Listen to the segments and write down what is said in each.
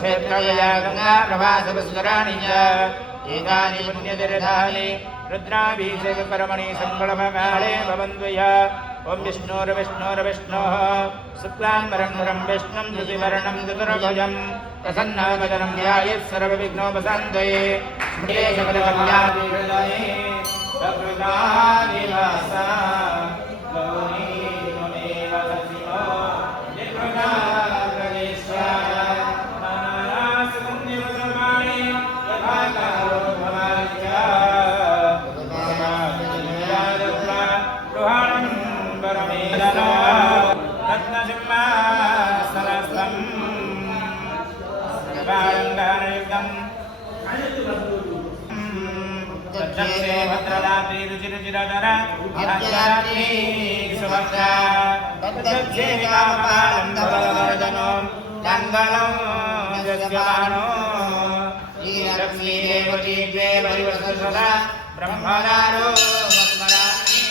क्षेत्रगया गंगा प्रभासवस्वराणि च एतानि पुण्यतीर्थानि रुद्राभिषेककर्मणि सङ्कल्पकाले भवन्त्वय ओम विष्णोर्विष्णोर्विष्णोः शुक्लाम्बरं विष्णुं धृतिवर्णं चतुर्भुजं प्रसन्नवदनं ध्यायेत् सर्वविघ्नोपशान्तये स्मृते सकलकल्याणप्रदाये प्रकृतादिवासा गौरी त्वमेव सत्यो निर्गुणाप्रदेशाय नानासुगन्धिमधुरवाणी यथाकारो भवार्या भद्रदात्री रुचिरुचिरधरा भद्रदात्री सुभद्रा तद्देवापालं भववर्धनो मङ्गलं यस्यमानो श्रीलक्ष्मीदेवती द्वे परिवर्तसदा ब्रह्मदारो मस्मरामि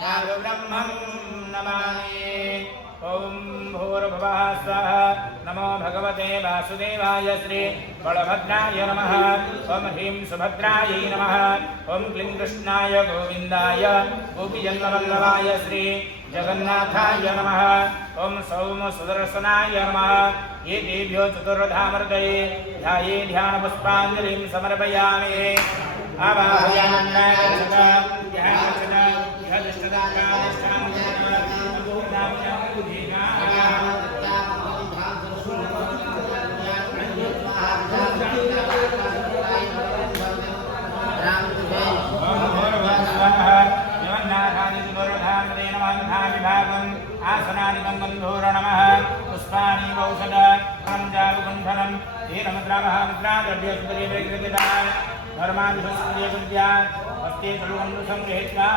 नारद ब्रह्मं नमामि ओम भूर्भुवः स्वः नमो भगवते वासुदेवाय श्री बलभद्राय नमः ओम ह्रीं सुभद्रायै नमः ओम क्लीं कृष्णाय गोविन्दाय गोपीजन्मवल्लभाय श्री जगन्नाथाय नमः ओम सौम सुदर्शनाय नमः ये देभ्यो चतुर्धामर्तये ध्याये ध्यानपुष्पाञ्जलिं समर्पयामि आसनादिकं बन्धूर नमः पुष्पाणि औषध जालुबन्धनं हीनमुद्रामहामुद्राद्रव्यसुदरीकृतिदान धर्मादिशस्त्रियविद्यात् हस्ते चलुबन्धुसं गृहीत्वा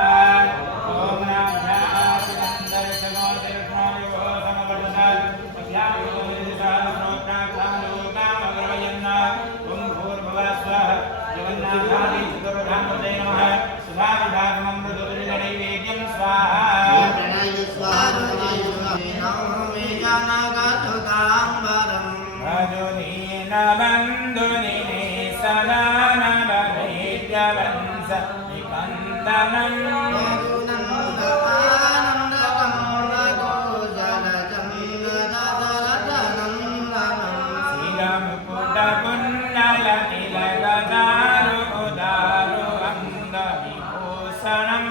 ॐ नाभ्यासनन्दर्शनो दर्शनो यो समवर्धत सत्यायो निदिशानोत्राक्षालोकामग्रवयन् ॐ भूर्भुवः स्वः जगन्नाथादि चतुर्धामते नमः सुधाविभागममृतुर्जनैवेद्यं स्वाहा बंधुनि सदानवैद्यवंश निकन्दनं श्रीरमुकुटकुण्डलतिलकदारु उदारु अङ्गविभूषणम्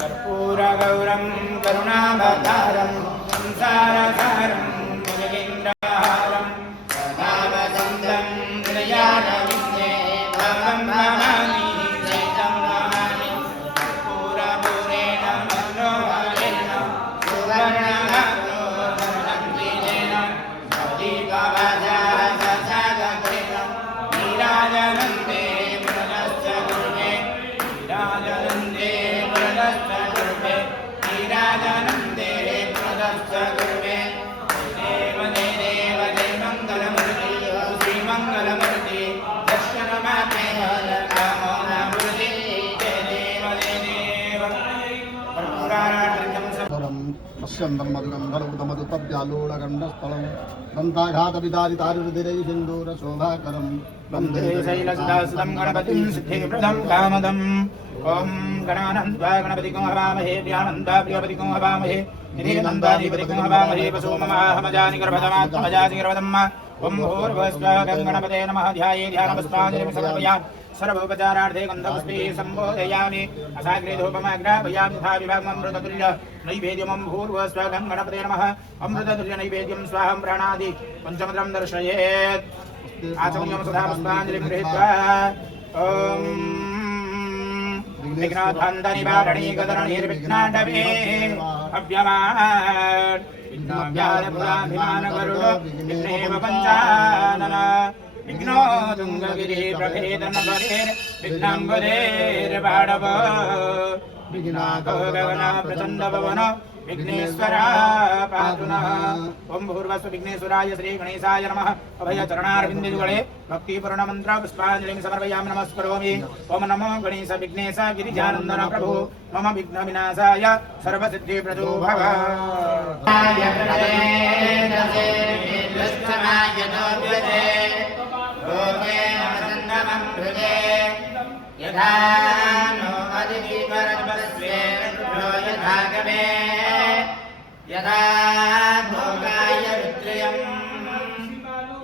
कर्पूरगौरं करुणावतारं संसारसारं भुजगेन्द्रहारं सदा वसन्तं हृदयारविन्दे भवं नमामि चैतं नमामि कर्पूरपूरेण मनोहरेण सुवर्णभक्तोर्णन्दिनेन दीपवजासगेन नीराजनन्दे पुरनश्च गुरुवे नीराजनन्दे नीराजनन्दे प्रदश्च गुरुवे देव देव जय मङ्गलमूर्ति श्रीमङ्गलमूर्ति दर्शनमात्रे कामो न मूर्ति जय देव पश्यन्तं मधुगन्धर्वमधुपव्यालोलगण्डस्थलं दन्ताघातविदारितारुदिरै सिन्दूरशोभाकरं वन्दे शैलसुधासुतं गणपतिं सिद्धिप्रदं कामदम् ओम गणानन्त्वा गणपतिं हवामहे प्रियानन्दा प्रियपतिं हवामहे निधिनन्दाधिपतिं हवामहे वसोममाहमजानि गर्भधमात्मजानि गर्भधम्म ओम भूर्भुवस्वः गणपते नमः ध्याये ध्यानपुष्पाञ्जलिं समर्पयामि सर्वोपचारार्थे गन्धपुष्पैः सम्बोधयामि असाग्रे धूपमग्रापयामि तथा विभागममृततुल्य नैवेद्यमं भूर्भुवस्वः गणपते नमः अमृततुल्य नैवेद्यं स्वाहं प्राणादि पञ्चमद्रं दर्शयेत् आचमनीयं सदा पुष्पाञ्जलिं गृहीत्वा ओम विघ्नाधान्तनिवारणी गदरणीर्विघ्नाण्डवे अव्यमात् विघ्नाभ्याय पुराभिमानगरुडो विघ्नेव पञ्चानन विघ्नो तुंगगिरि प्रभेदनगरेर् विघ्नाम्बरेर्बाडव विघ्नाको गगन प्रचण्ड पवन विघ्नेश्वरा पातु नः। ओं भूर्भुवस्सु विघ्नेश्वराय श्री गणेशाय नमः। अभयचरणारविन्दयुगळे भक्तिपूर्णमन्त्र पुष्पाञ्जलिं समर्पयामि नमस्करोमि। ओं नमो गणेश विघ्नेश गिरिजानन्दन प्रभु मम विघ्नविनाशाय सर्वसिद्धिप्रदो भव। यथा नो अधिपरस्वे यथा गमे यथा भोगाय रुद्रयम्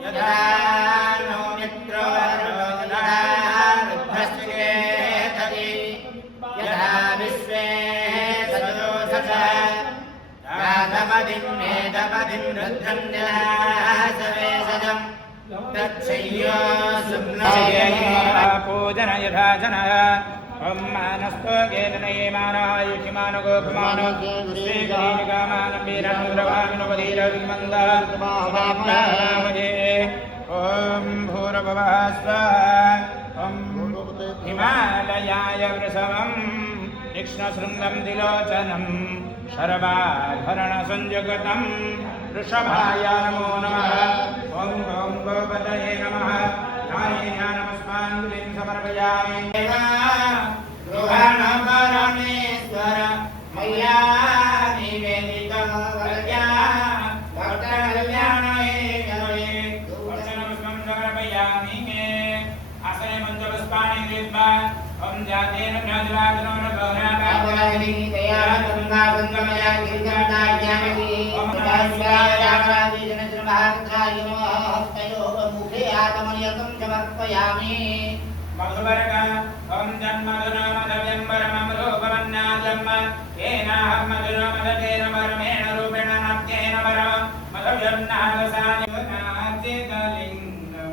यथा नो मित्रो रुद्रस्वे तदि यथा विश्वे सजोषसा यादपदिं मेदपदिं रुद्रं निलासवे सजम् तच्छय्यो पूजन यथा जनः ओं मानस्तो गेतनयेमानाय युषिमानो गोपमानो श्रीगामानं वीरनुरवामिनुपधीरविमन्दे ओं भूर्भुवः स्वः ओं हिमालयाय वृषभं तीक्ष्णशृङ्गं त्रिलोचनं शर्वाभरणसंयुगतं वृषभाय नमो नमः। ओं ओं गोपतये नमः। ज्ञानमस्माञ्जलिं समर्पयामि। गृहाणपरमेश्वर मया निवेदितं वरद्या भक्तकल्याणहेतवे अर्चनपुष्पं समर्पयामि। आसने पञ्चपुष्पाणि कृत्वा ओं जातेन ज्ञातिराजनो न गौरापावनि दया गंगा गंगमया गिरिजनदाय्यामि। ओं नमस्काराय जनश्रमहात्राय नमः। हस्तयोः मुखे आत्मनियतं समर्पयामि। मधुवरक ओं जन्मधुरमधव्यम्बरममरूपमन्नाजन्म येनाहं मधुरमधतेन परमेण रूपेण नाट्येन परं मधव्यन्नागसानिनाचितलिङ्गं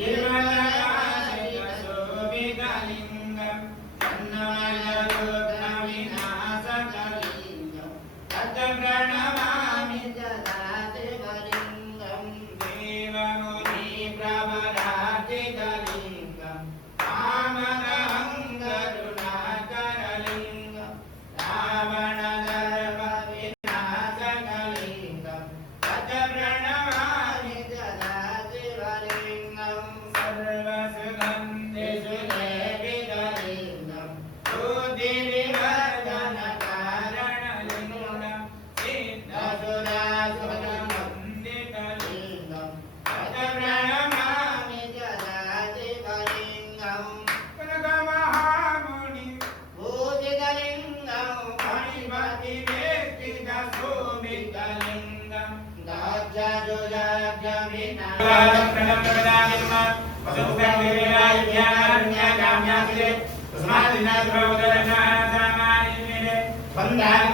ीर्मलकाशोभितलिङ्गं सन्नमयरूपविनाशकलिङ्गं तत्प्रणमामि जलाधिपलिङ्गं देवमुनिप्रवराधितलिङ्गं वामनहं करुणाकरलिङ्गं रावणगर्वविनाशकलिङ्गं तत्प्रणमामि जलाधिपलिङ्गं सर्वसुगन्धिषु लेपितलिङ्गं बुद्धिविवर्धनकारणलिङ्गं सिद्धसुरासुरवन्दितलिङ्गं तत्प्रणमामि जलाधिपलिङ्गं कनकमहामुनि पूजितलिङ्गं मणिमतिवेष्टितशोभितलिङ्गं दाज्यजुजाभ्यमिनाशकलिङ्गं